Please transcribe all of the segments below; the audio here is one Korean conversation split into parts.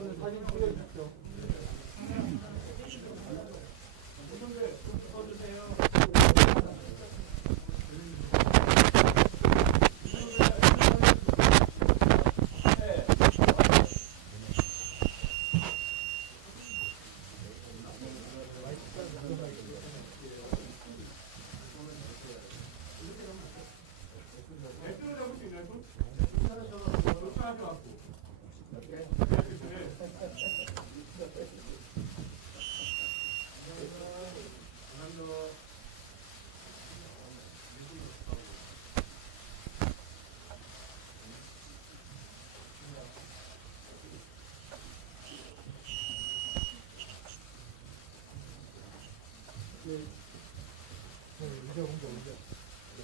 없는 사진 찍어주십시오.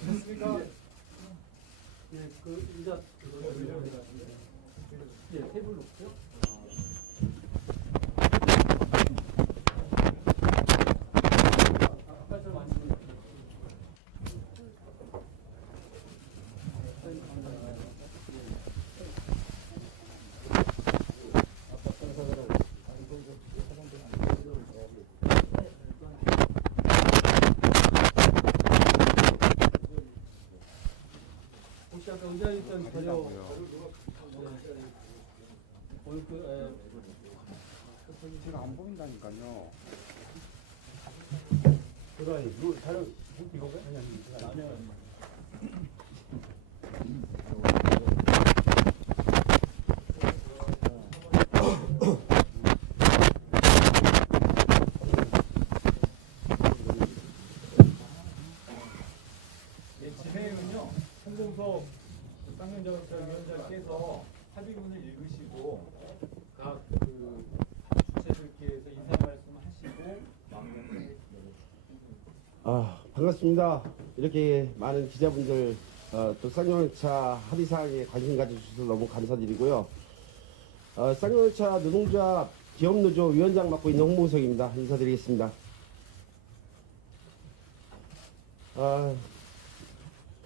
됐습니까? 예, 그 의자 예, 테이블 놓고요. 아까처럼 말씀드렸죠. 혹시 아까 의자에 있던 자료 제가 안 보인다니까요. 그거 이거 자료 이거가 아니 진행은요, 홍봉석 쌍용자동차위원장께서 합의문을 읽으시고 각 주체들께서 인사 말씀하시고 마무리하겠습니다. 반갑습니다. 이렇게 많은 기자분들 또 쌍용차 합의사항에 관심 가져주셔서 너무 감사드리고요. 쌍용차 노동조합 기업노조 위원장 맡고 있는 홍봉석입니다. 인사드리겠습니다.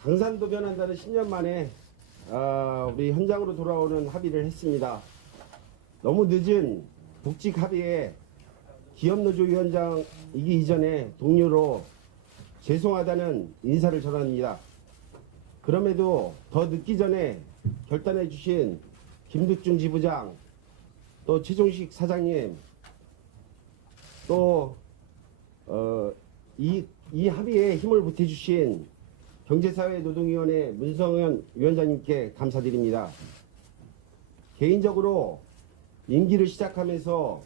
강산도 변한다는 10년 만에 우리 현장으로 돌아오는 합의를 했습니다. 너무 늦은 복직 합의에 기업노조 위원장이기 이전에 동료로 죄송하다는 인사를 전합니다. 그럼에도 더 늦기 전에 결단해 주신 김득중 지부장, 또 최종식 사장님, 또 이 합의에 힘을 보태주신 경제사회노동위원회 문성현 위원장님께 감사드립니다. 개인적으로 임기를 시작하면서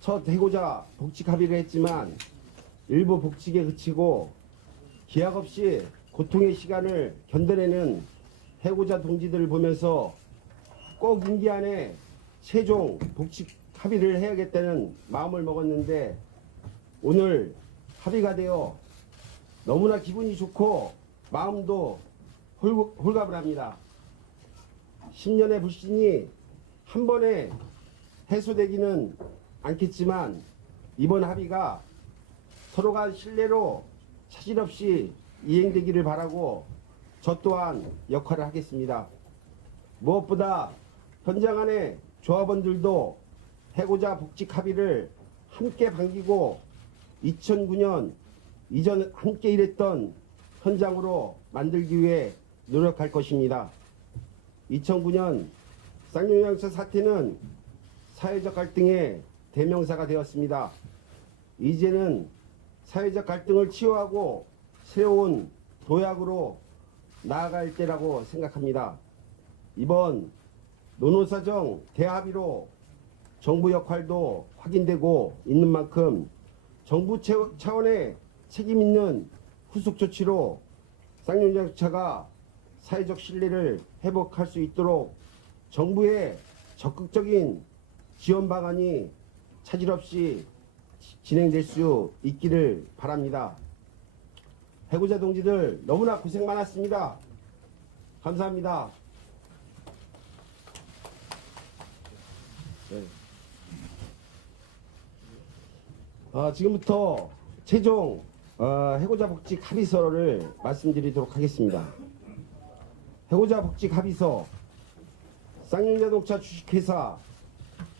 첫 해고자 복직 합의를 했지만 일부 복직에 그치고 기약 없이 고통의 시간을 견뎌내는 해고자 동지들을 보면서 꼭 임기 안에 최종 복직 합의를 해야겠다는 마음을 먹었는데 오늘 합의가 되어 너무나 기분이 좋고 마음도 홀갑을 합니다. 10년의 불신이 한 번에 해소되기는 않겠지만 이번 합의가 서로 간 신뢰로 차질 없이 이행되기를 바라고 저 또한 역할을 하겠습니다. 무엇보다 현장 안에 조합원들도 해고자 복직 합의를 함께 반기고 2009년 이전 함께 일했던 현장으로 만들기 위해 노력할 것입니다. 2009년 쌍용자동차 사태는 사회적 갈등의 대명사가 되었습니다. 이제는 사회적 갈등을 치유하고 새로운 도약으로 나아갈 때라고 생각합니다. 이번 노노사정 대합의로 정부 역할도 확인되고 있는 만큼 정부 차원의 책임 있는 후속 조치로 쌍용자동차가 사회적 신뢰를 회복할 수 있도록 정부의 적극적인 지원 방안이 차질 없이 진행될 수 있기를 바랍니다. 해고자 동지들 너무나 고생 많았습니다. 감사합니다. 네. 지금부터 최종 해고자 복직 합의서를 말씀드리도록 하겠습니다. 해고자 복직 합의서 쌍용자동차 주식회사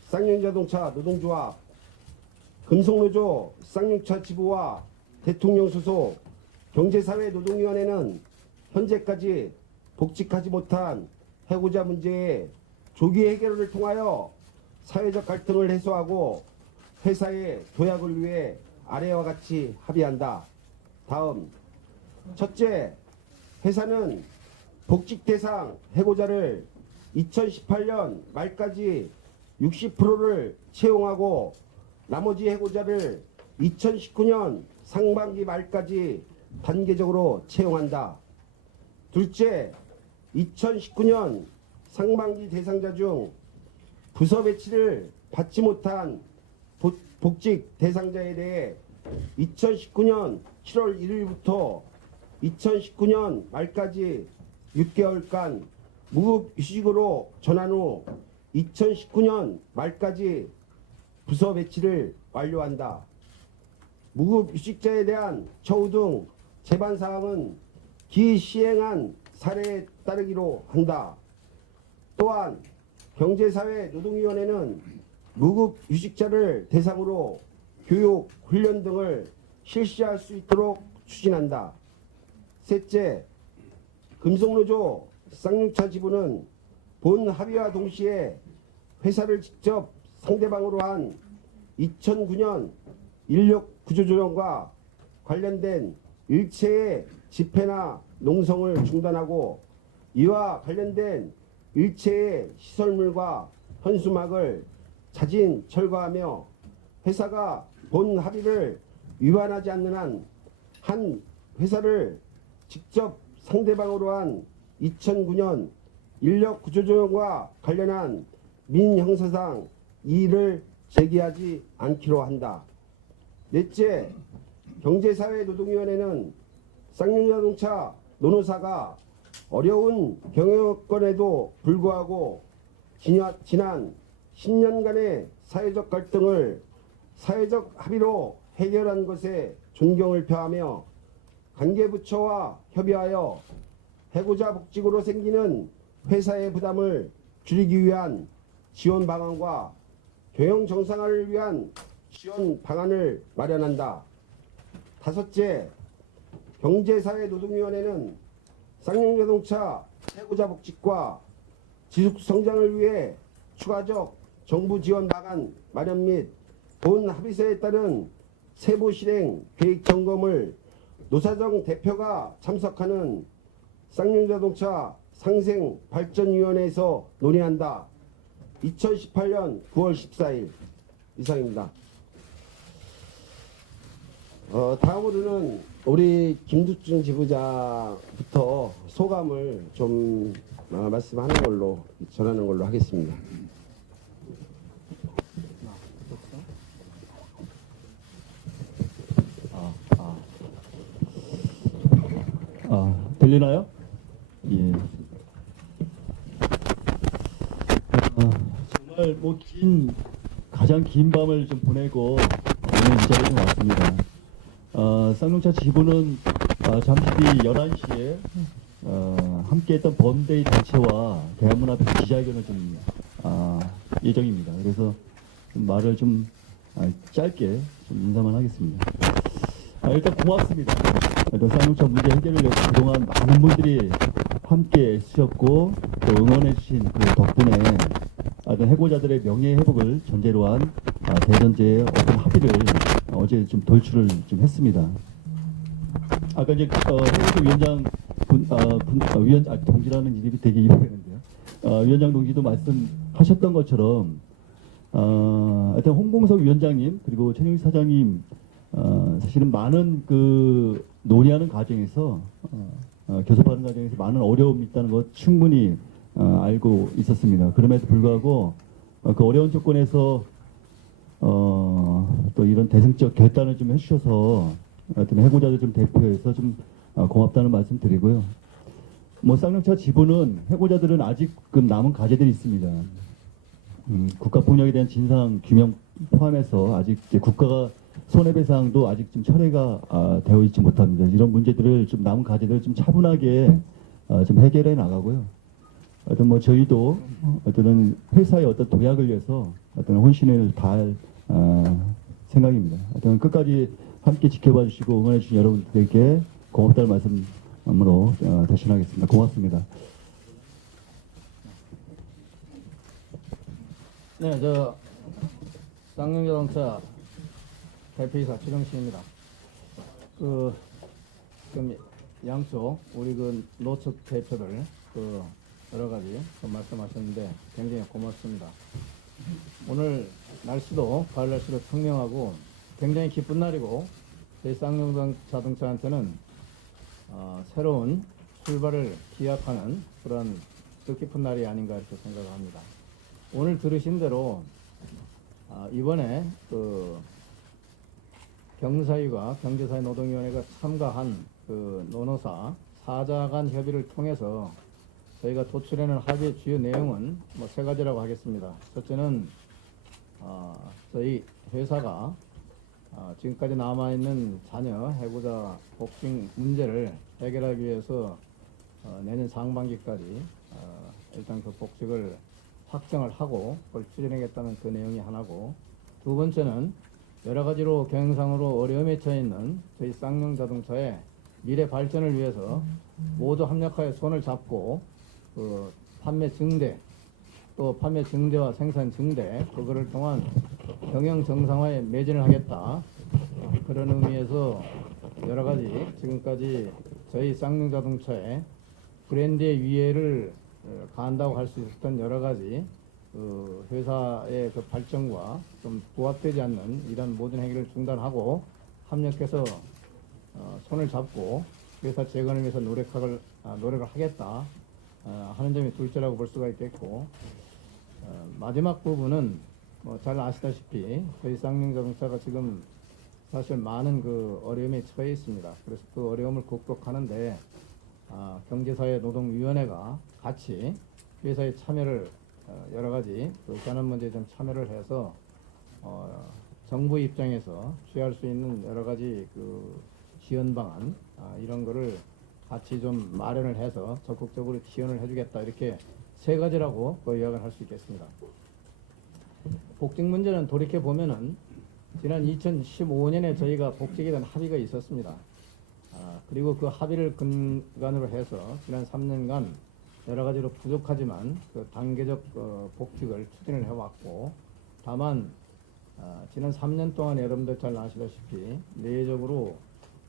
쌍용자동차 노동조합, 금속노조 쌍용차 지부와 대통령 소속 경제사회노동위원회는 현재까지 복직하지 못한 해고자 문제의 조기 해결을 통하여 사회적 갈등을 해소하고 회사의 도약을 위해 아래와 같이 합의한다. 다음, 첫째, 회사는 복직 대상 해고자를 2018년 말까지 60%를 채용하고 나머지 해고자를 2019년 상반기 말까지 단계적으로 채용한다. 둘째, 2019년 상반기 대상자 중 부서 배치를 받지 못한 복직 대상자에 대해 2019년 7월 1일부터 2019년 말까지 6개월간 무급휴직으로 전환 후 2019년 말까지 부서 배치를 완료한다. 무급휴직자에 대한 처우 등 제반사항은 기시행한 사례에 따르기로 한다. 또한 경제사회노동위원회는 무급휴직자를 대상으로 교육, 훈련 등을 실시할 수 있도록 추진한다. 셋째, 금속노조 쌍용차 지부는 본 합의와 동시에 회사를 직접 상대방으로 한 2009년 인력 구조조정과 관련된 일체의 집회나 농성을 중단하고 이와 관련된 일체의 시설물과 현수막을 자진 철거하며 회사가 본 합의를 위반하지 않는 한 회사를 직접 상대방으로 한 2009년 인력 구조조정과 관련한 민형사상 이의를 제기하지 않기로 한다. 넷째, 경제사회노동위원회는 쌍용자동차 노노사가 어려운 경영권에도 불구하고 지난 10년간의 사회적 갈등을 사회적 합의로 해결한 것에 존경을 표하며 관계부처와 협의하여 해고자 복직으로 생기는 회사의 부담을 줄이기 위한 지원 방안과 경영 정상화를 위한 지원 방안을 마련한다. 다섯째, 경제사회노동위원회는 쌍용자동차 해고자 복직과 지속 성장을 위해 추가적 정부 지원 방안 마련 및 본 합의서에 따른 세부 실행 계획 점검을 노사정 대표가 참석하는 쌍용자동차 상생발전위원회에서 논의한다. 2018년 9월 14일 이상입니다. 다음으로는 우리 김두준 지부장부터 소감을 좀 말씀하는 걸로 전하는 걸로 하겠습니다. 들리나요? 예. 정말 가장 긴 밤을 좀 보내고 오늘 이 자리에 좀 왔습니다. 쌍용차 지부는 잠시 뒤 11시에 함께했던 번데이 단체와 대한문 앞에서 기자회견을 좀 예정입니다. 그래서 좀 말을 좀 짧게 좀 인사만 하겠습니다. 일단 고맙습니다. 쌍용차 문제 해결을 위해서 그동안 많은 분들이 함께 애쓰셨고 또 응원해주신 그 덕분에 해고자들의 명예 회복을 전제로 한 대전제의 어떤 합의를 어제 좀 돌출을 좀 했습니다. 아까 이제 해고자 위원장 동지라는 이름이 되게 이상했는데요. 위원장 동지도 말씀하셨던 것처럼 하여튼 홍봉석 위원장님 그리고 최영희 사장님 사실은 많은 그 논의하는 과정에서 교섭하는 과정에서 많은 어려움이 있다는 것 충분히 알고 있었습니다. 그럼에도 불구하고 그 어려운 조건에서 또 이런 대승적 결단을 좀 해주셔서 하여튼 해고자들 좀 대표해서 좀 고맙다는 말씀 드리고요. 쌍용차 지부는 해고자들은 아직 남은 과제들이 있습니다. 국가폭력에 대한 진상 규명 포함해서 아직 이제 국가가 손해배상도 아직 좀 철회가 되어 있지 못합니다. 이런 문제들을 좀 남은 과제들을 좀 차분하게 좀 해결해 나가고요. 어떤 저희도 어떤 회사의 어떤 도약을 위해서 어떤 혼신을 다할 생각입니다. 하여튼 끝까지 함께 지켜봐 주시고 응원해 주신 여러분들께 고맙다는 말씀으로 대신하겠습니다. 고맙습니다. 네, 저 쌍용자동차 대표이사 최정신입니다. 지금 양쪽 우리 노측 대표들 여러 가지 말씀하셨는데 굉장히 고맙습니다. 오늘 날씨도 가을 날씨도 청명하고 굉장히 기쁜 날이고 저희 쌍용자동차한테는 새로운 출발을 기약하는 그런 뜻깊은 날이 아닌가 이렇게 생각을 합니다. 오늘 들으신 대로 이번에 경사위와 경제사회 노동위원회가 참가한 노노사 사자 간 협의를 통해서 저희가 도출해낸 합의의 주요 내용은 세 가지라고 하겠습니다. 첫째는 저희 회사가 지금까지 남아있는 자녀 해고자 복직 문제를 해결하기 위해서 내년 상반기까지 일단 그 복직을 확정을 하고 그걸 추진하겠다는 그 내용이 하나고, 두 번째는 여러 가지로 경영상으로 어려움에 처해 있는 저희 쌍용자동차의 미래 발전을 위해서 모두 협력하여 손을 잡고 판매 증대 또 판매 증대와 생산 증대 그거를 통한 경영 정상화에 매진을 하겠다. 그런 의미에서 여러 가지 지금까지 저희 쌍용자동차의 브랜드의 위해를 가한다고 할 수 있었던 여러 가지 회사의 발전과 좀 부합되지 않는 이런 모든 행위를 중단하고 협력해서 손을 잡고 회사 재건을 위해서 노력을 하겠다 하는 점이 둘째라고 볼 수가 있겠고, 마지막 부분은 잘 아시다시피 저희 쌍용자동차가 지금 사실 많은 어려움에 처해 있습니다. 그래서 그 어려움을 극복하는데 경제사회 노동위원회가 같이 회사의 참여를 여러 가지 현안 문제에 좀 참여를 해서 정부 입장에서 취할 수 있는 여러 가지 지원 방안 이런 거를 같이 좀 마련을 해서 적극적으로 지원을 해주겠다, 이렇게 세 가지라고 요약을 할 수 있겠습니다. 복직 문제는 돌이켜 보면은 지난 2015년에 저희가 복직에 대한 합의가 있었습니다. 그리고 그 합의를 근간으로 해서 지난 3년간 여러 가지로 부족하지만 단계적 복직을 추진을 해왔고, 다만 지난 3년 동안 여러분들 잘 아시다시피 내외적으로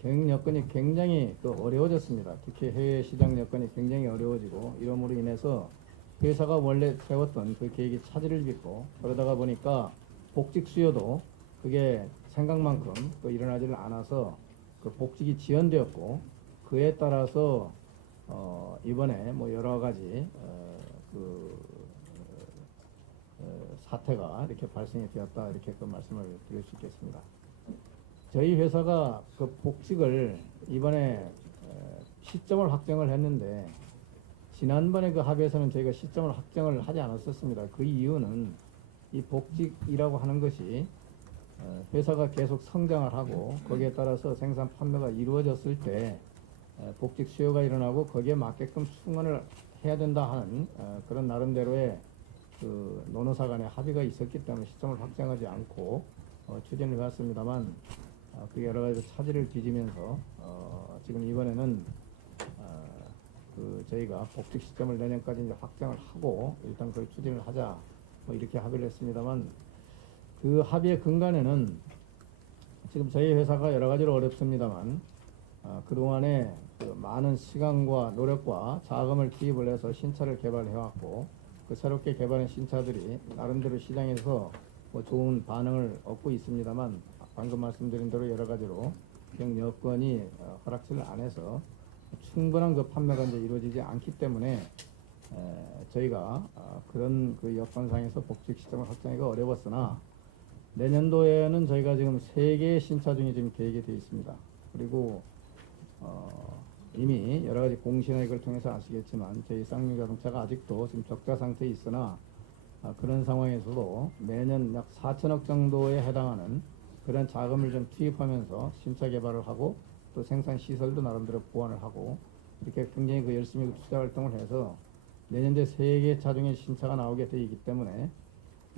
경영 여건이 굉장히 어려워졌습니다. 특히 해외 시장 여건이 굉장히 어려워지고, 이러므로 인해서 회사가 원래 세웠던 그 계획이 차질을 빚고, 그러다가 보니까 복직 수요도 그게 생각만큼 일어나지를 않아서 복직이 지연되었고, 그에 따라서 이번에 여러 가지 사태가 이렇게 발생이 되었다, 이렇게 말씀을 드릴 수 있겠습니다. 저희 회사가 복직을 이번에 시점을 확정을 했는데, 지난번에 합의에서는 저희가 시점을 확정을 하지 않았었습니다. 그 이유는 이 복직이라고 하는 것이 회사가 계속 성장을 하고 거기에 따라서 생산 판매가 이루어졌을 때 복직 수요가 일어나고 거기에 맞게끔 충원을 해야 된다 하는 그런 나름대로의 노노사 간의 합의가 있었기 때문에 시점을 확정하지 않고 추진을 해왔습니다만, 그 여러 가지 차질을 빚으면서 지금 이번에는 저희가 복직 시점을 내년까지 이제 확정을 하고 일단 그걸 추진을 하자 이렇게 합의를 했습니다만, 그 합의의 근간에는 지금 저희 회사가 여러 가지로 어렵습니다만 그동안에 많은 시간과 노력과 자금을 투입을 해서 신차를 개발해왔고, 그 새롭게 개발한 신차들이 나름대로 시장에서 좋은 반응을 얻고 있습니다만, 방금 말씀드린 대로 여러 가지로 경영 여건이 허락지를 안 해서 충분한 판매가 이제 이루어지지 않기 때문에 저희가 그런 여건상에서 복직 시점을 확정하기가 어려웠으나, 내년도에는 저희가 지금 3개의 신차 중에 지금 계획이 되어 있습니다. 그리고 이미 여러 가지 공시나 이걸 통해서 아시겠지만 저희 쌍용자동차가 아직도 지금 적자 상태에 있으나 그런 상황에서도 매년 약 4천억 정도에 해당하는 그런 자금을 좀 투입하면서 신차 개발을 하고 또 생산 시설도 나름대로 보완을 하고 이렇게 굉장히 열심히 투자 활동을 해서 내년도에 3개 차 중에 신차가 나오게 되어 있기 때문에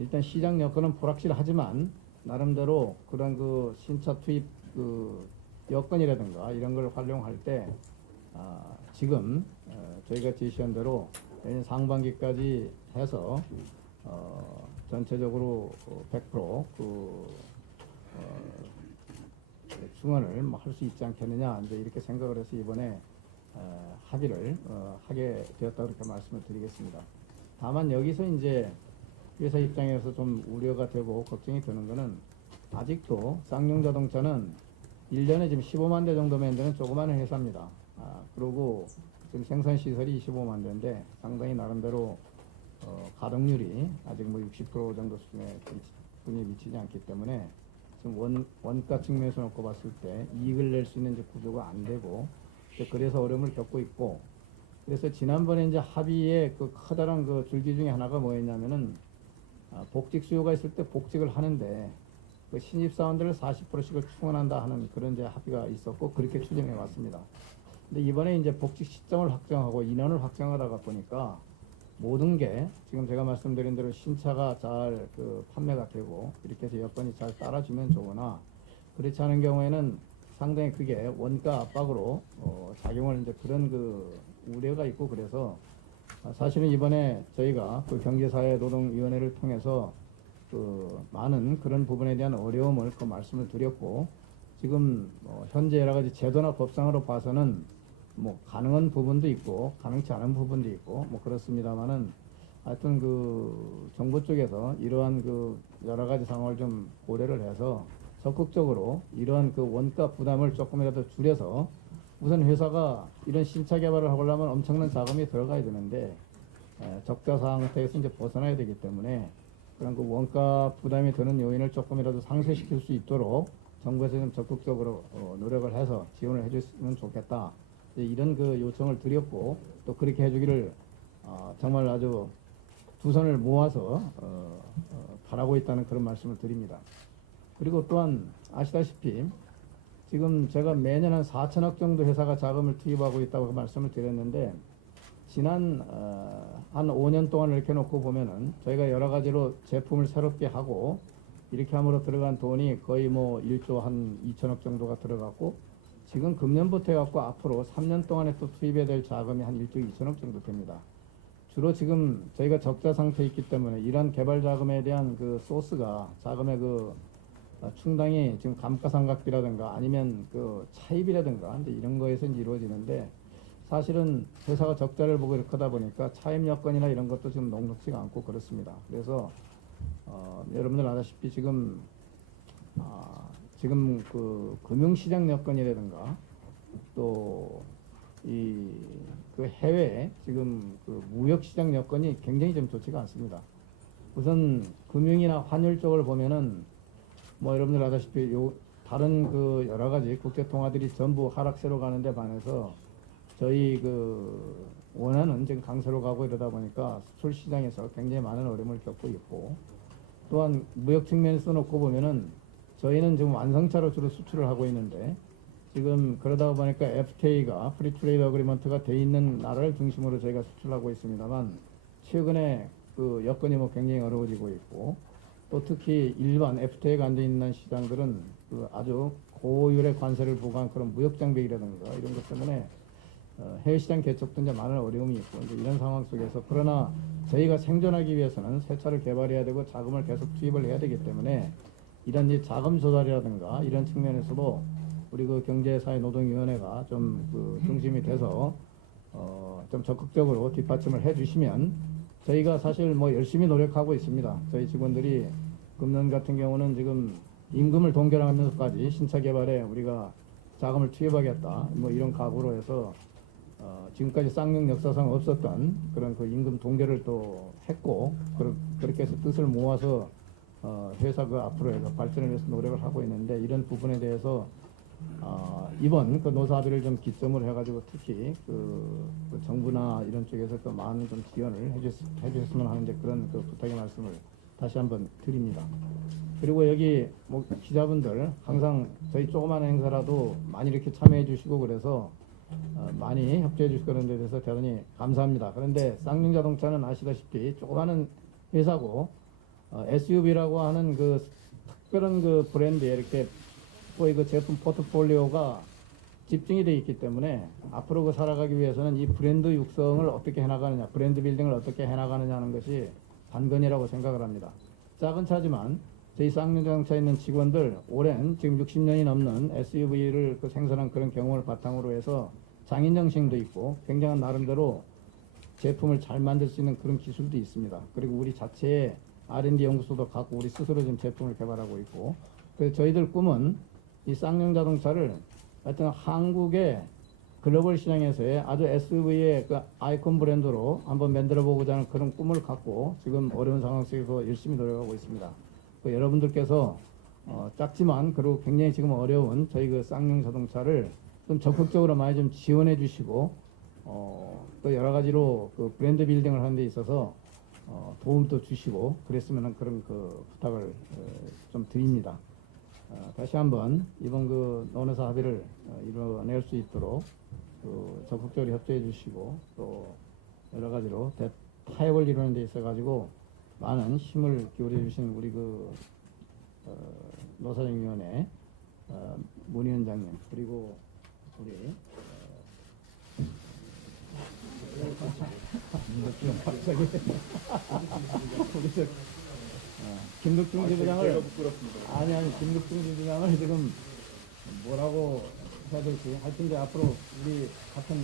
일단 시장 여건은 불확실하지만 나름대로 그런 그 신차 투입 그 여건이라든가 이런 걸 활용할 때 지금 저희가 제시한 대로 내년 상반기까지 해서 전체적으로 100% 충원을 할 수 있지 않겠느냐 이제 이렇게 생각을 해서 이번에 합의를 하게 되었다 그렇게 말씀을 드리겠습니다. 다만 여기서 이제 회사 입장에서 좀 우려가 되고 걱정이 되는 거는 아직도 쌍용자동차는 1년에 지금 15만 대 정도 만드는 조그마한 회사입니다. 그리고 지금 생산 시설이 25만 대인데 상당히 나름대로 가동률이 아직 뭐 60% 정도 수준에 미치지 않기 때문에 지금 원가 측면에서 놓고 봤을 때 이익을 낼 수 있는 이제 구조가 안 되고 그래서 어려움을 겪고 있고 그래서 지난번에 이제 합의의 그 커다란 그 줄기 중에 하나가 뭐였냐면은 복직 수요가 있을 때 복직을 하는데 그 신입 사원들을 40%씩을 충원한다 하는 그런 이제 합의가 있었고 그렇게 추진해 왔습니다. 근데 이번에 이제 복직 시점을 확정하고 인원을 확정하다가 보니까 모든 게 지금 제가 말씀드린 대로 신차가 잘 그 판매가 되고 이렇게 해서 여건이 잘 따라주면 좋으나 그렇지 않은 경우에는 상당히 그게 원가 압박으로 작용을 이제 그런 그 우려가 있고 그래서 사실은 이번에 저희가 그 경제사회노동위원회를 통해서 그 많은 그런 부분에 대한 어려움을 그 말씀을 드렸고 지금 현재 여러 가지 제도나 법상으로 봐서는 뭐 가능한 부분도 있고 가능치 않은 부분도 있고 뭐 그렇습니다만은 하여튼 그 정부 쪽에서 이러한 그 여러 가지 상황을 좀 고려를 해서 적극적으로 이러한 그 원가 부담을 조금이라도 줄여서 우선 회사가 이런 신차 개발을 하려면 엄청난 자금이 들어가야 되는데 적자 상태에서 이제 벗어나야 되기 때문에 그런 그 원가 부담이 드는 요인을 조금이라도 상쇄시킬 수 있도록 정부에서 좀 적극적으로 노력을 해서 지원을 해줬으면 좋겠다. 이런 그 요청을 드렸고 또 그렇게 해주기를 정말 아주 두 손을 모아서 바라고 있다는 그런 말씀을 드립니다. 그리고 또한 아시다시피 지금 제가 매년 한 4천억 정도 회사가 자금을 투입하고 있다고 말씀을 드렸는데 지난 한 5년 동안 이렇게 놓고 보면은 저희가 여러 가지로 제품을 새롭게 하고 이렇게 함으로 들어간 돈이 거의 뭐 1조 한 2천억 정도가 들어갔고 지금 금년부터 해갖고 앞으로 3년 동안에 또 투입해야 될 자금이 한 1조 2천억 정도 됩니다. 주로 지금 저희가 적자 상태에 있기 때문에 이러한 개발 자금에 대한 그 소스가 자금의 그 충당이 지금 감가상각비라든가 아니면 그 차입이라든가 이제 이런 거에서 이제 이루어지는데 사실은 회사가 적자를 보고 이렇게 하다 보니까 차입 여건이나 이런 것도 지금 녹록지가 않고 그렇습니다. 그래서 여러분들 아다시피 지금 지금 그 금융시장 여건이라든가 또 그 해외 지금 그 무역시장 여건이 굉장히 좀 좋지가 않습니다. 우선 금융이나 환율 쪽을 보면은 뭐 여러분들 아다시피 다른 그 여러 가지 국제 통화들이 전부 하락세로 가는데 반해서 저희 그 원화는 지금 강세로 가고 이러다 보니까 수출 시장에서 굉장히 많은 어려움을 겪고 있고 또한 무역 측면에서 놓고 보면은 저희는 지금 완성차로 주로 수출을 하고 있는데 지금 그러다 보니까 FTA가 프리 트레이드 어그리먼트가 돼 있는 나라를 중심으로 저희가 수출하고 있습니다만 최근에 그 여건이 뭐 굉장히 어려워지고 있고 또 특히 일반 FTA가 안 돼 있는 시장들은 그 아주 고율의 관세를 부과한 그런 무역 장벽이라든가 이런 것 때문에 해외 시장 개척도 이제 많은 어려움이 있고 이제 이런 상황 속에서 그러나 저희가 생존하기 위해서는 새 차를 개발해야 되고 자금을 계속 투입을 해야 되기 때문에 이런 이 자금 조달이라든가 이런 측면에서도 우리 그 경제사회노동위원회가 좀 그 중심이 돼서 좀 적극적으로 뒷받침을 해주시면 저희가 사실 뭐 열심히 노력하고 있습니다. 저희 직원들이 금년 같은 경우는 지금 임금을 동결하면서까지 신차 개발에 우리가 자금을 투입하겠다 뭐 이런 각오로 해서 지금까지 쌍용 역사상 없었던 그런 그 임금 동결을 또 했고 그렇게 해서 뜻을 모아서 회사 그 앞으로 해서 발전을 위해서 노력을 하고 있는데 이런 부분에 대해서 이번 그 노사합의를 좀 기점으로 해가지고 특히 그 정부나 이런 쪽에서 그 많은 좀 지원을 해주셨으면 하는 데 그런 그 부탁의 말씀을 다시 한번 드립니다. 그리고 여기 뭐 기자분들 항상 저희 조그마한 행사라도 많이 이렇게 참여해 주시고 그래서 많이 협조해 주시고 그런 데 대해서 대단히 감사합니다. 그런데 쌍용자동차는 아시다시피 조그마한 회사고 SUV라고 하는 그 특별한 그 브랜드에 이렇게 거의 그 제품 포트폴리오가 집중이 되어 있기 때문에 앞으로 그 살아가기 위해서는 이 브랜드 육성을 어떻게 해나가느냐, 브랜드 빌딩을 어떻게 해나가느냐 하는 것이 관건이라고 생각을 합니다. 작은 차지만 저희 쌍용자동차에 있는 직원들 오랜 지금 60년이 넘는 SUV를 그 생산한 그런 경험을 바탕으로 해서 장인 정신도 있고 굉장한 나름대로 제품을 잘 만들 수 있는 그런 기술도 있습니다. 그리고 우리 자체의 R&D 연구소도 갖고 우리 스스로 지금 제품을 개발하고 있고, 그래서 저희들 꿈은 이 쌍용자동차를 하여튼 한국의 글로벌 시장에서의 아주 SUV의 그 아이콘 브랜드로 한번 만들어 보고자 하는 그런 꿈을 갖고 지금 어려운 상황 속에서 열심히 노력하고 있습니다. 그 여러분들께서 작지만 그리고 굉장히 지금 어려운 저희 그 쌍용자동차를 좀 적극적으로 많이 좀 지원해 주시고 또 여러 가지로 그 브랜드 빌딩을 하는 데 있어서 도움도 주시고 그랬으면 그런 그 부탁을 좀 드립니다. 다시 한번 이번 그 논의사 합의를 이뤄낼 수 있도록 적극적으로 협조해 주시고 또 여러 가지로 타협을 이루는 데 있어 가지고 많은 힘을 기울여 주신 우리 그 노사정위원회 문 위원장님 그리고 우리 갑자기 김덕중 지부장을 아니 김덕중 지부장을 지금 뭐라고 해야 될지 하여튼 이제 앞으로 우리 같은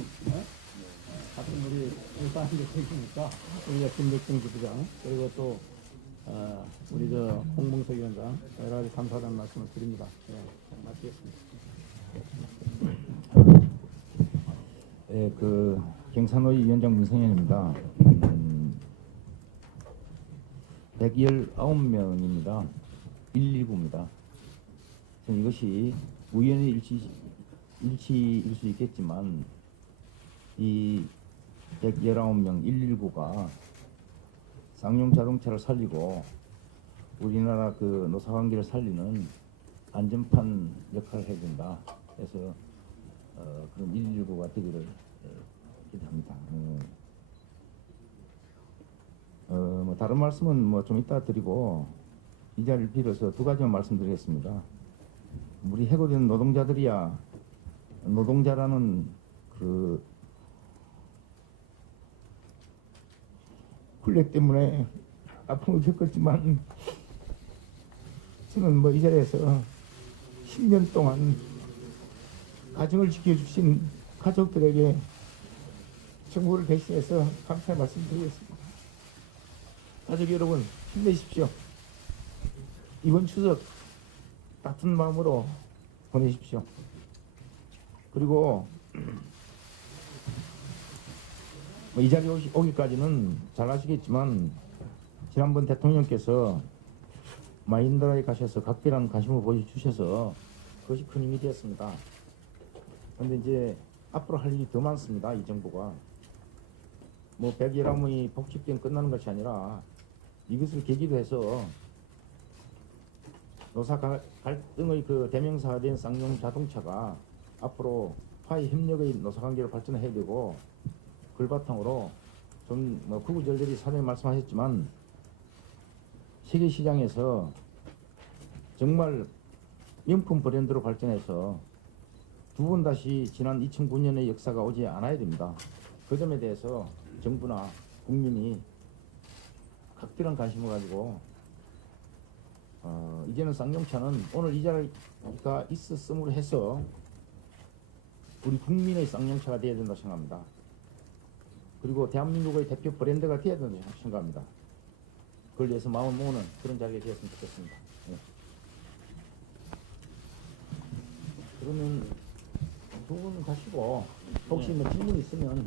우리 일반인들 얘기니까 우리가 김덕중 지부장 그리고 또 우리 저 홍봉석 위원장 여러 가지 감사하다는 말씀을 드립니다. 네, 마치겠습니다. 네, 그 경산노위 위원장 문성현입니다. 119명입니다. 119입니다. 이것이 우연의 일치일 수 있겠지만 이 119명 119가 쌍용 자동차를 살리고 우리나라 그 노사관계를 살리는 안전판 역할을 해야 된다. 그래서 그런 119가 되기를 기대합니다. 뭐 다른 말씀은 뭐 좀 이따 드리고 이 자리를 빌어서 두 가지만 말씀드리겠습니다. 우리 해고된 노동자들이야 노동자라는 그 훈련 때문에 아픔을 겪었지만 저는 뭐 이 자리에서 10년 동안 가정을 지켜주신 가족들에게 정부를 대신해서 감사의 말씀 드리겠습니다. 가족 여러분 힘내십시오. 이번 추석 따뜻한 마음으로 보내십시오. 그리고 이 자리에 오기까지는 잘 아시겠지만 지난번 대통령께서 마인드라에 가셔서 각별한 관심을 보여주셔서 그것이 큰 힘이 되었습니다. 그런데 이제 앞으로 할 일이 더 많습니다. 이 정부가 뭐 111명이 복직되면 끝나는 것이 아니라 이것을 계기로 해서 노사 갈등의 그 대명사가 된 쌍용 자동차가 앞으로 화해 협력의 노사관계로 발전해야 되고 그걸 바탕으로 좀 뭐 구구절절히 사전에 말씀하셨지만 세계 시장에서 정말 명품 브랜드로 발전해서 두 번 다시 지난 2009년의 역사가 오지 않아야 됩니다. 그 점에 대해서 정부나 국민이 각별한 관심을 가지고 이제는 쌍용차는 오늘 이 자리가 있었음으로 해서 우리 국민의 쌍용차가 되어야 된다고 생각합니다. 그리고 대한민국의 대표 브랜드가 되어야 된다고 생각합니다. 그걸 위해서 마음을 모으는 그런 자리가 되었으면 좋겠습니다. 네. 그러면 두 분 가시고 혹시 뭐 질문 있으면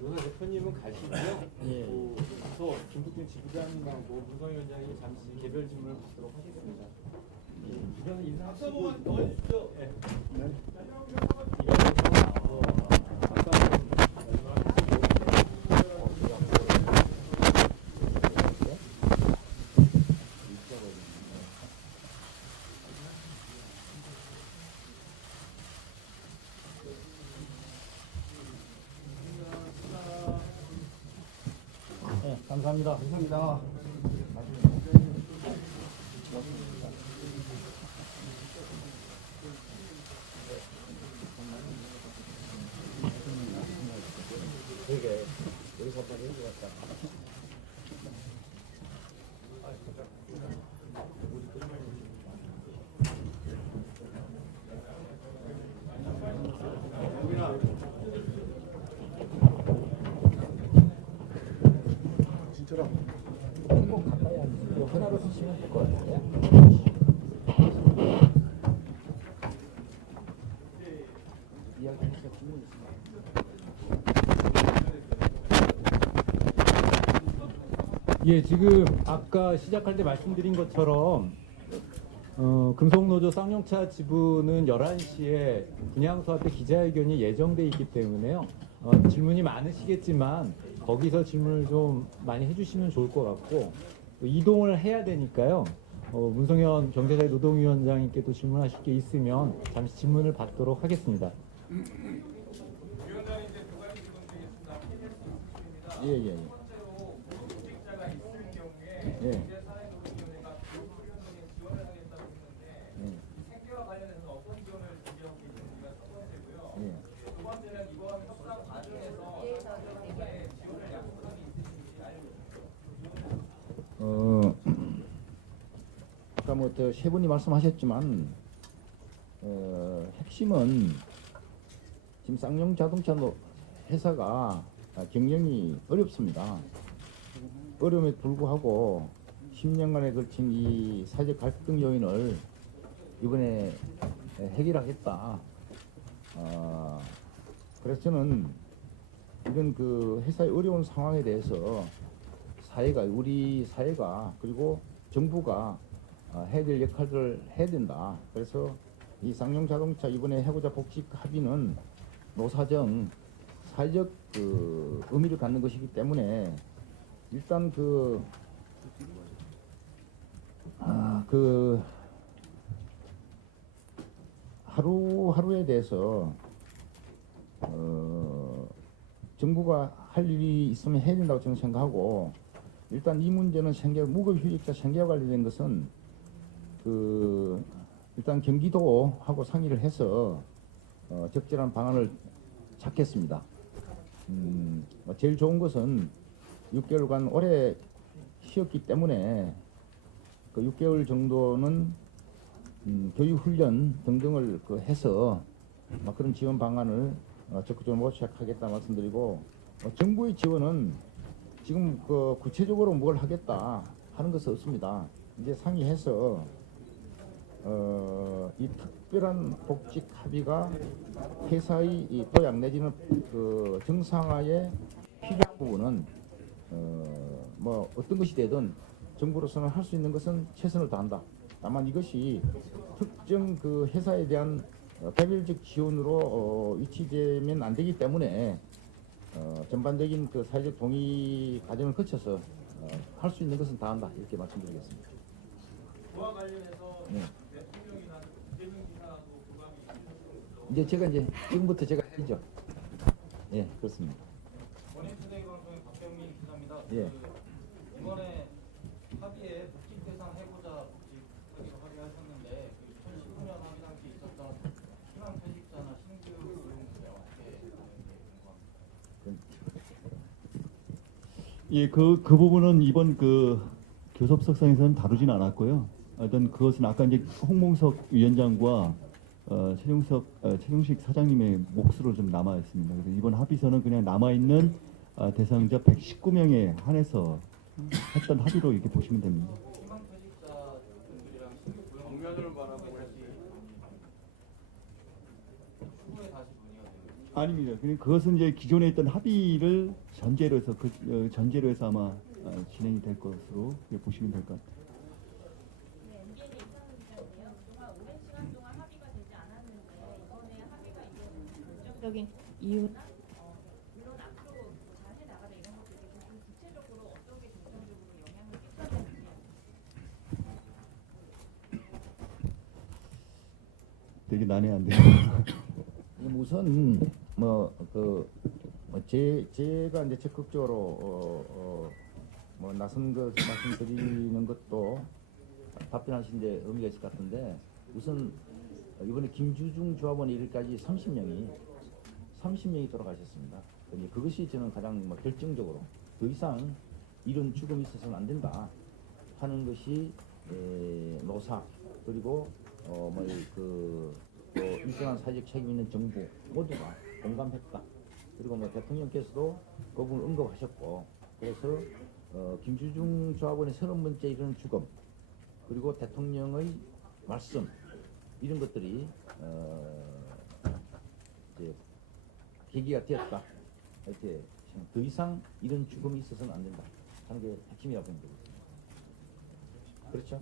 노사 대표님은 가시고요. 예. 또 김덕중 지부장님하고 문성현 위원장이 잠시 개별 질문을 받도록 하겠습니다. 우선 인사하시고 넣어주십시오. 네. 네, 감사합니다. 감사합니다. 되게 여기서 한번 해줄 것 같다. 진짜로. 하나로 쓰시면 될 것 같아요. 이야기하니까 질문 있습니다. 예, 지금 아까 시작할 때 말씀드린 것처럼 금속노조 쌍용차 지부는 11시에 분향소 앞에 기자회견이 예정돼 있기 때문에요. 질문이 많으시겠지만 거기서 질문을 좀 많이 해주시면 좋을 것 같고 또 이동을 해야 되니까요. 문성현 경제사회 노동위원장님께 또 질문하실 게 있으면 잠시 질문을 받도록 하겠습니다. 예, 예, 예. 예. 아까 뭐 세 분이 말씀하셨지만 핵심은 지금 쌍용 자동차 회사가 경영이 어렵습니다. 어려움에 불구하고 10년간에 걸친 이 사회적 갈등 요인을 이번에 해결하겠다. 그래서 저는 이런 그 회사의 어려운 상황에 대해서 우리 사회가 그리고 정부가 해야 될 역할을 해야 된다. 그래서 이 쌍용 자동차 이번에 해고자 복직 합의는 노사정 사회적 그 의미를 갖는 것이기 때문에 일단 하루하루에 대해서 정부가 할 일이 있으면 해야 된다고 저는 생각하고 일단 이 문제는 무급휴직자 생계와 관련된 것은 일단 경기도하고 상의를 해서 적절한 방안을 찾겠습니다. 제일 좋은 것은 6개월간 오래 쉬었기 때문에 그 6개월 정도는 교육훈련 등등을 해서 그런 지원 방안을 적극적으로 모색하겠다 말씀드리고 정부의 지원은 지금 구체적으로 뭘 하겠다 하는 것은 없습니다. 이제 상의해서 이 특별한 복직 합의가 회사의 이 도약 내지는 정상화에 필요한 부분은 뭐 어떤 것이 되든 정부로서는 할 수 있는 것은 최선을 다한다. 다만 이것이 특정 회사에 대한 개별적 지원으로 위치되면 안 되기 때문에 전반적인 사회적 동의 과정을 거쳐서 할 수 있는 것은 다한다. 이렇게 말씀드리겠습니다. 그와 관련해서 네. 대통령이나 이재명 지사도 교감이 이제 제가 지금부터 제가 해야죠. 예, 그렇습니다. 원인투데이 방송의 박병민 기자입니다. 예. 이번에 합의에 복직 대상 해보자 복직하기로 합의하셨는데 2019년 합의 당시에 있었던 희망 퇴직자나 신규 고용 문제 어떻게 궁금합니다. 예, 그 부분은 이번 교섭석상에서는 다루진 않았고요. 어떤 그것은 아까 이제 홍몽석 위원장과 최종식 사장님의 몫으로 좀 남아 있습니다. 그래서 이번 합의서는 그냥 남아 있는 대상자 119명에 한해서 했던 합의로 이렇게 보시면 됩니다. 희망 퇴직자분들이랑 신규 고용 정면을 바라보고 추후에 다시 논의가 되는 아닙니다. 그것은 이제 기존에 있던 합의를 전제로 해서 전제로 해서 아마 진행이 될 것으로 보시면 될 것 같아요. 네, MBN의 이상훈 기자인데요. 그동안 오랜 시간 동안 합의가 되지 않았는데 이번에 합의가 이루어진 결정적인 이유나 물론 앞으로 잘 해나가다 이런 것도 있겠지만 좀 구체적으로 어떤 게 결정적으로 영향을 끼쳤는지. 되게 난해한데요. 우선 제가 이제 적극적으로 나선 것 말씀드리는 것도 답변하시는데 의미가 있을 것 같은데 우선 이번에 김주중 조합원이 이르까지 30명이 돌아가셨습니다. 그것이 저는 가장 결정적으로 더 이상 이런 죽음이 있어서는 안 된다 하는 것이 노사 그리고 또 일정한 사회적 책임 있는 정부 모두가 공감했다. 그리고 대통령께서도 그 부분을 언급하셨고 그래서 김주중 조합원의 30번째 이르는 죽음 그리고 대통령의 말씀 이런 것들이 이제 계기가 되었다. 이렇게 더 이상 이런 죽음이 있어서는 안 된다 하는 게 핵심이라고 보는 거죠. 그렇죠?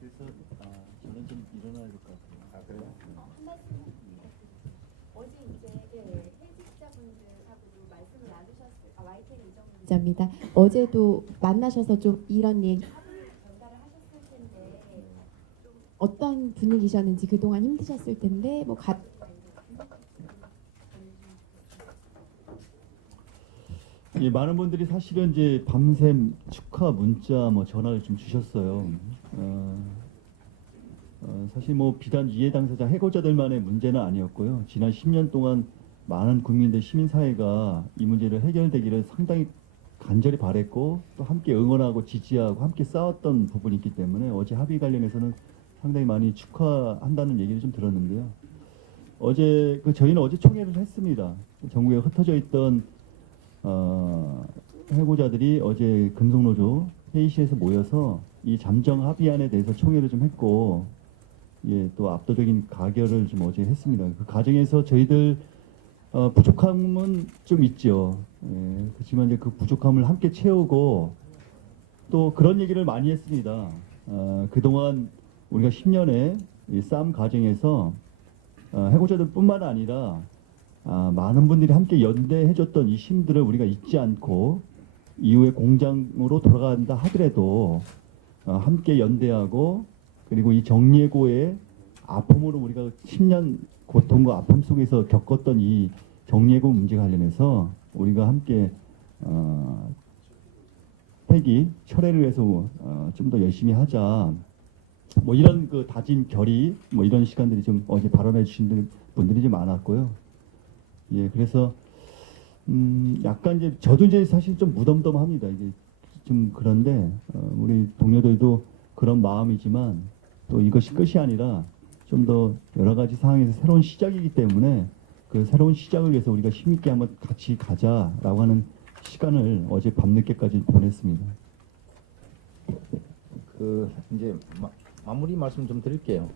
그래서 저는 좀 일어나야 될 것 같아요. 아 그래요? 한 말씀 어제 이제 해직자분들하고도 말씀을 나누셨을 YTN 이정훈 기자입니다. 어제도 만나셔서 좀 이런 얘기 전달을 하셨을 텐데 좀 어떤 분위기셨는지 그동안 힘드셨을 텐데 뭐 예, 많은 분들이 사실은 이제 밤샘 축하 문자 전화를 좀 주셨어요. 사실 비단 이해 당사자 해고자들만의 문제는 아니었고요. 지난 10년 동안 많은 국민들 시민사회가 이 문제를 해결되기를 상당히 간절히 바랬고 또 함께 응원하고 지지하고 함께 싸웠던 부분이 있기 때문에 어제 합의 관련해서는 상당히 많이 축하한다는 얘기를 좀 들었는데요. 저희는 어제 총회를 했습니다. 전국에 흩어져 있던 해고자들이 어제 금속노조 회의실에서 모여서 이 잠정 합의안에 대해서 총회를 좀 했고, 또 압도적인 가결을 좀 어제 했습니다. 그 과정에서 저희들 부족함은 좀 있죠. 그렇지만 이제 그 부족함을 함께 채우고 또 그런 얘기를 많이 했습니다. 그동안 우리가 10년의 이 싸움 과정에서 해고자들뿐만 아니라 많은 분들이 함께 연대해줬던 이 힘들을 우리가 잊지 않고 이후에 공장으로 돌아간다 하더라도 함께 연대하고 그리고 이 정예고의 아픔으로 우리가 10년 고통과 아픔 속에서 겪었던 이 정예고 문제 관련해서 우리가 함께 폐기 철회를 위해서 좀 더 열심히 하자. 이런 그 다진 결의 이런 시간들이 좀 어제 발언해 주신 분들이 좀 많았고요. 그래서 약간 이제 저도 이제 사실 좀 무덤덤합니다. 이게 좀 그런데 우리 동료들도 그런 마음이지만 또 이것이 끝이 아니라 좀 더 여러 가지 상황에서 새로운 시작이기 때문에 그 새로운 시작을 위해서 우리가 힘있게 한번 같이 가자라고 하는 시간을 어제 밤늦게까지 보냈습니다. 이제 마무리 말씀 좀 드릴게요.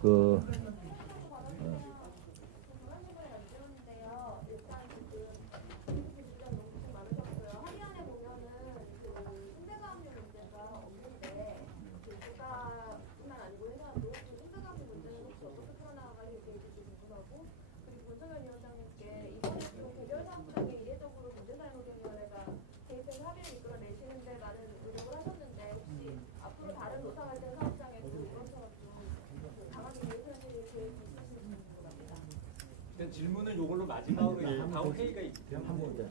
질문을 요걸로 마지막으로 다음 회의가 한번 그럼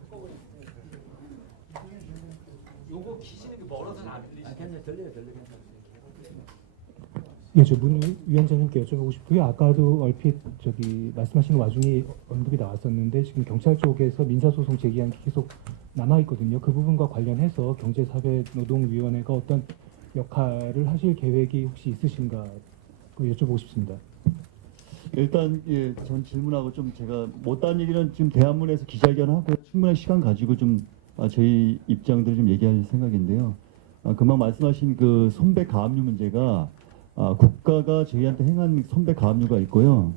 한꺼번에 요거 키시는 게 멀어서는 안 들리시죠? 들려요. 저 문 위원장님께 여쭤보고 싶고요. 아까도 얼핏 말씀하시는 와중에 언급이 나왔었는데 지금 경찰 쪽에서 민사소송 제기한 게 계속 남아 있거든요. 그 부분과 관련해서 경제사회노동위원회가 어떤 역할을 하실 계획이 혹시 있으신가 여쭤보고 싶습니다. 일단 전 질문하고 좀 제가 못다한 얘기는 지금 대한문에서 기자회견하고 충분한 시간 가지고 좀 저희 입장들을 좀 얘기할 생각인데요. 금방 말씀하신 그 손배 가압류 문제가 국가가 저희한테 행한 손배 가압류가 있고요.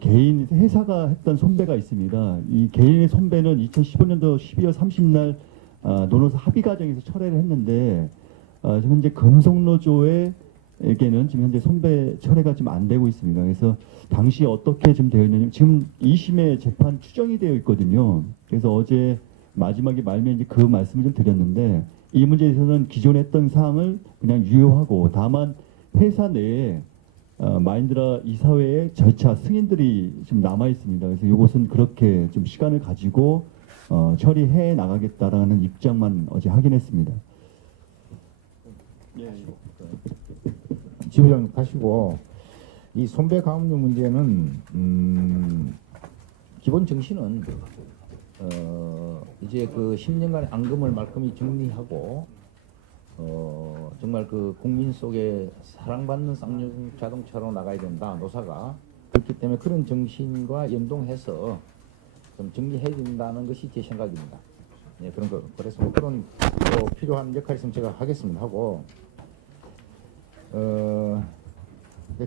개인 회사가 했던 손배가 있습니다. 이 개인의 손배는 2015년도 12월 30일 노노사 합의 과정에서 철회를 했는데 지금 현재 금속노조에게는 지금 현재 손배 철회가 지금 안 되고 있습니다. 그래서 당시 어떻게 좀 되어 있느냐 지금 2심의 재판 추정이 되어 있거든요. 그래서 어제 마지막에 말미에 이제 그 말씀을 좀 드렸는데 이 문제에 대해서는 기존에 했던 사항을 그냥 유효하고 다만 회사 내에 마인드라 이사회의 절차 승인들이 좀 남아 있습니다. 그래서 이것은 그렇게 좀 시간을 가지고 처리해 나가겠다라는 입장만 어제 확인했습니다. 지부장 하시고 이 손배 가압류 문제는 기본 정신은 이제 그 10년간의 앙금을 말끔히 정리하고 정말 그 국민 속에 사랑받는 쌍용 자동차로 나가야 된다 노사가. 그렇기 때문에 그런 정신과 연동해서 좀 정리해야 된다는 것이 제 생각입니다. 예, 그런 거 그래서 뭐 그런 필요한 역할이 있으면 제가 하겠습니다 하고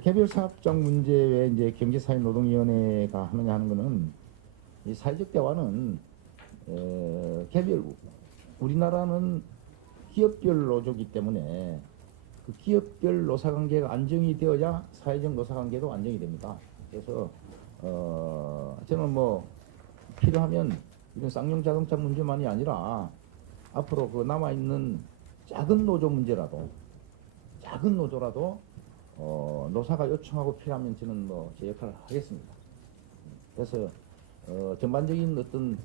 개별 사업장 문제 외에 이제 경제사회노동위원회가 하느냐 하는 거는 이 사회적 대화는 개별 우리나라는 기업별 노조이기 때문에 그 기업별 노사관계가 안정이 되어야 사회적 노사관계도 안정이 됩니다. 그래서 저는 뭐 필요하면 이런 쌍용 자동차 문제만이 아니라 앞으로 그 남아 있는 작은 노조라도 노사가 요청하고 필요하면 저는 뭐 제 역할을 하겠습니다. 그래서 전반적인 어떤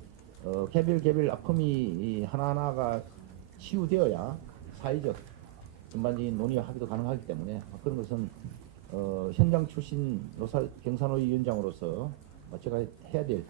개별 아픔이 하나하나가 치유되어야 사회적 전반적인 논의와 합의도 가능하기 때문에 그런 것은 현장 출신 노사 경산노위 위원장으로서 제가 해야 될